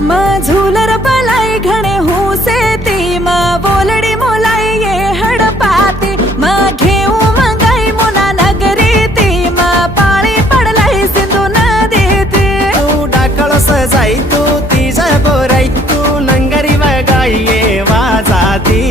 माँ झूलर बलाई घणे हुसे ती माँ बोलड़ी मोलाई ये हड़पाती माँ घेऊ मंगाई मुना नगरी ती माँ पाळी पडलाई सिंधू नदी ती तू डाकळ सजाई तू तिच्या बोराई तू नंगरी बगाई ये वाजाती